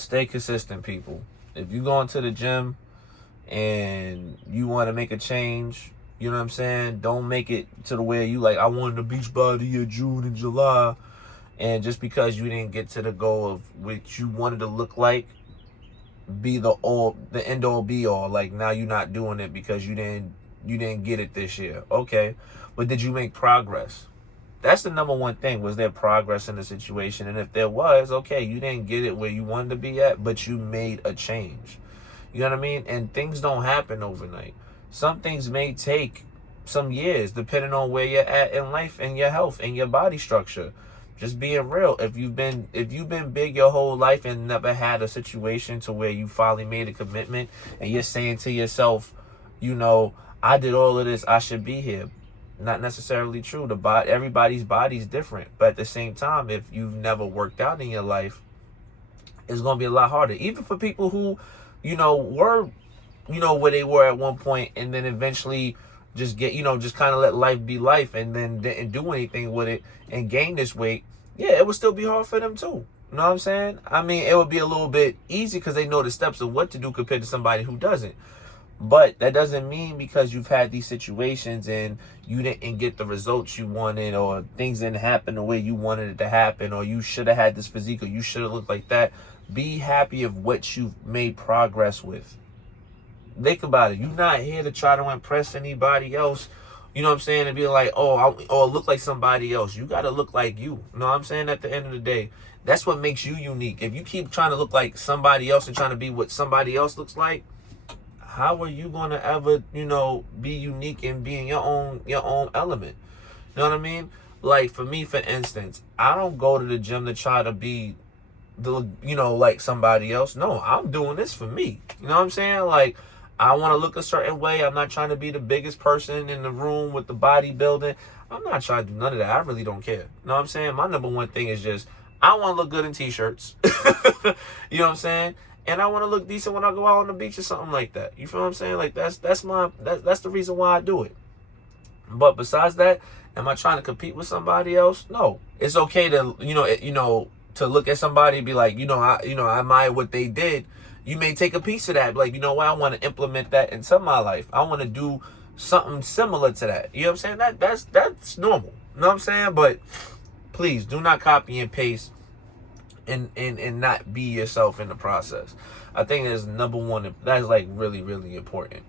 Stay consistent, people. If you go into the gym and you want to make a change, you know what I'm saying? Don't make it to the way you like, I wanted a beach body in June and July. And just because you didn't get to the goal of what you wanted to look like, be the end all be all. Like, now you're not doing it because you didn't get it this year. Okay. But did you make progress? That's the number one thing. Was there progress in the situation? And if there was, okay, you didn't get it where you wanted to be at, but you made a change. You know what I mean? And things don't happen overnight. Some things may take some years, depending on where you're at in life and your health and your body structure. Just being real. If you've been big your whole life and never had a situation to where you finally made a commitment and you're saying to yourself, you know, I did all of this, I should be here. Not necessarily true. Everybody's body's different. But at the same time, if you've never worked out in your life, it's going to be a lot harder. Even for people who, were, where they were at one point and then eventually just get, just kind of let life be life and then didn't do anything with it and gain this weight. Yeah, it would still be hard for them too. You know what I'm saying? I mean, it would be a little bit easy because they know the steps of what to do compared to somebody who doesn't. But that doesn't mean because you've had these situations and you didn't get the results you wanted, or things didn't happen the way you wanted it to happen, or you should have had this physique, or you should have looked like that. Be happy of what you've made progress with. Think about it. You're not here to try to impress anybody else. You know what I'm saying? And be like, or look like somebody else. You got to look like you. You know what I'm saying? At the end of the day, that's what makes you unique. If you keep trying to look like somebody else and trying to be what somebody else looks like, how are you going to ever, be unique and be in your own element? You know what I mean? Like, for me, for instance, I don't go to the gym to try to be like somebody else. No, I'm doing this for me. You know what I'm saying? Like, I want to look a certain way. I'm not trying to be the biggest person in the room with the bodybuilding. I'm not trying to do none of that. I really don't care. You know what I'm saying? My number one thing is just, I want to look good in t-shirts. You know what I'm saying? And I want to look decent when I go out on the beach or something like that. You feel what I'm saying? Like, that's the reason why I do it. But besides that, am I trying to compete with somebody else? No. It's okay to, to look at somebody and be like, I admire what they did. You may take a piece of that. Like, you know what? I want to implement that into my life. I want to do something similar to that. You know what I'm saying? That's normal. You know what I'm saying? But please do not copy and paste and not be yourself in the process. I think that's number one. That's like really, really important.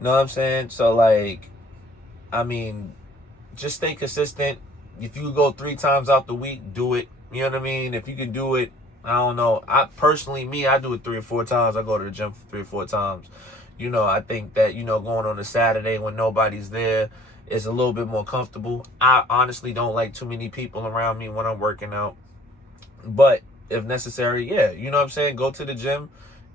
You know what I'm saying? So, like, I mean, just stay consistent. If you go 3 times out the week, do it. You know what I mean? If you can do it, I don't know. I do it 3 or 4 times. I go to the gym for 3 or 4 times. I think that, going on a Saturday when nobody's there is a little bit more comfortable. I honestly don't like too many people around me when I'm working out. But if necessary, yeah, you know what I'm saying? Go to the gym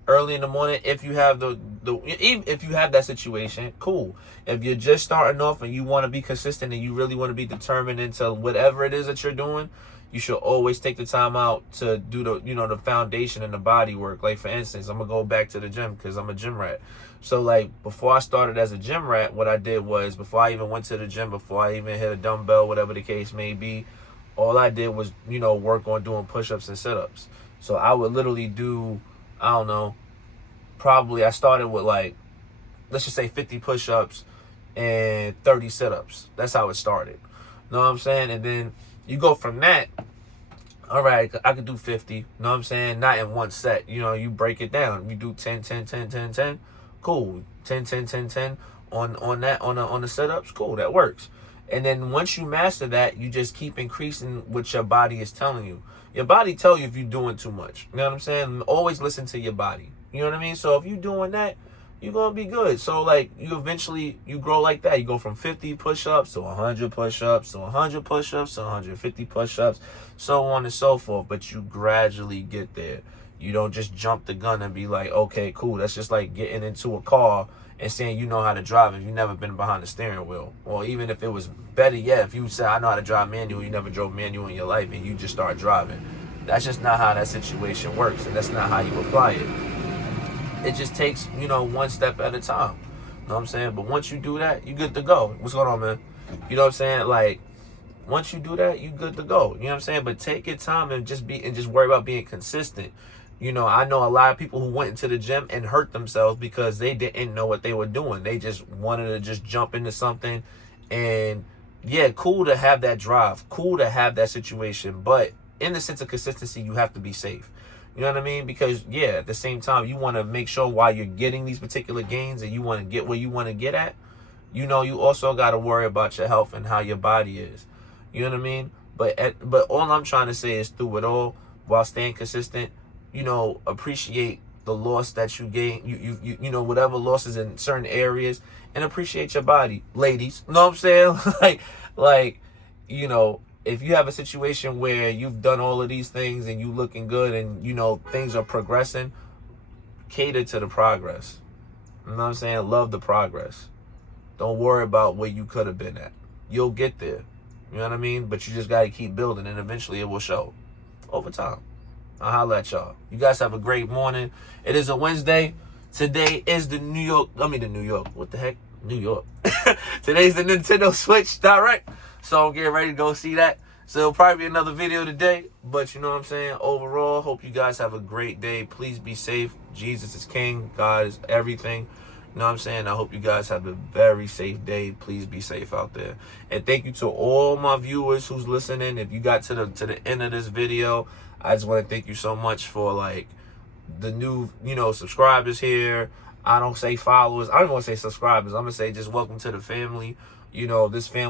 early in the morning. If you have if you have that situation, cool. If you're just starting off and you want to be consistent and you really want to be determined into whatever it is that you're doing, you should always take the time out to do the foundation and the body work. Like, for instance, I'm going to go back to the gym because I'm a gym rat. So, like, before I started as a gym rat, what I did was, before I even went to the gym, before I even hit a dumbbell, whatever the case may be, all I did was, work on doing push-ups and sit-ups. So I would literally do, I don't know, probably I started with, like, let's just say 50 push-ups and 30 sit-ups. That's how it started. You know what I'm saying? And then you go from that, all right, I could do 50. You know what I'm saying? Not in one set. You break it down. You do 10, 10, 10, 10, 10. Cool. 10, 10, 10, 10 on the sit-ups. Cool, that works. And then once you master that, you just keep increasing what your body is telling you. Your body tell you if you're doing too much. You know what I'm saying? Always listen to your body. You know what I mean? So if you're doing that, you're going to be good. So, like, you grow like that. You go from 50 push-ups to 100 push-ups to 100 push-ups to 150 push-ups, so on and so forth. But you gradually get there. You don't just jump the gun and be like, okay, cool. That's just like getting into a car and saying you know how to drive if you've never been behind the steering wheel. Or even if it was better yet, if you said, I know how to drive manual, you never drove manual in your life, and you just start driving. That's just not how that situation works, and that's not how you apply it. It just takes, one step at a time. You know what I'm saying? But once you do that, you good to go. What's going on, man? You know what I'm saying? Like, once you do that, you good to go. You know what I'm saying? But take your time and just worry about being consistent. You know, I know a lot of people who went into the gym and hurt themselves because they didn't know what they were doing. They just wanted to just jump into something. And yeah, cool to have that drive, cool to have that situation, but in the sense of consistency, you have to be safe. You know what I mean? Because yeah, at the same time, you want to make sure while you're getting these particular gains and you want to get where you want to get at, you know, you also got to worry about your health and how your body is. You know what I mean? But all I'm trying to say is through it all, while staying consistent, you know, appreciate the loss that you gain. You know, whatever losses in certain areas, and appreciate your body, ladies. You know what I'm saying? like, you know, if you have a situation where you've done all of these things and you looking good and, you know, things are progressing, cater to the progress. You know what I'm saying? Love the progress. Don't worry about where you could have been at. You'll get there. You know what I mean? But you just got to keep building, and eventually it will show over time. I'll holla at y'all. You guys have a great morning. It is a Wednesday. Today is the New York. What the heck? New York. Today's the Nintendo Switch Direct. So I'm getting ready to go see that. So it'll probably be another video today. But you know what I'm saying? Overall, hope you guys have a great day. Please be safe. Jesus is king. God is everything. You know what I'm saying? I hope you guys have a very safe day. Please be safe out there. And thank you to all my viewers who's listening. If you got to the end of this video, I just want to thank you so much for like the new, you know, subscribers here. I don't say followers. I don't want to say subscribers. I'm going to say just welcome to the family. You know, this family.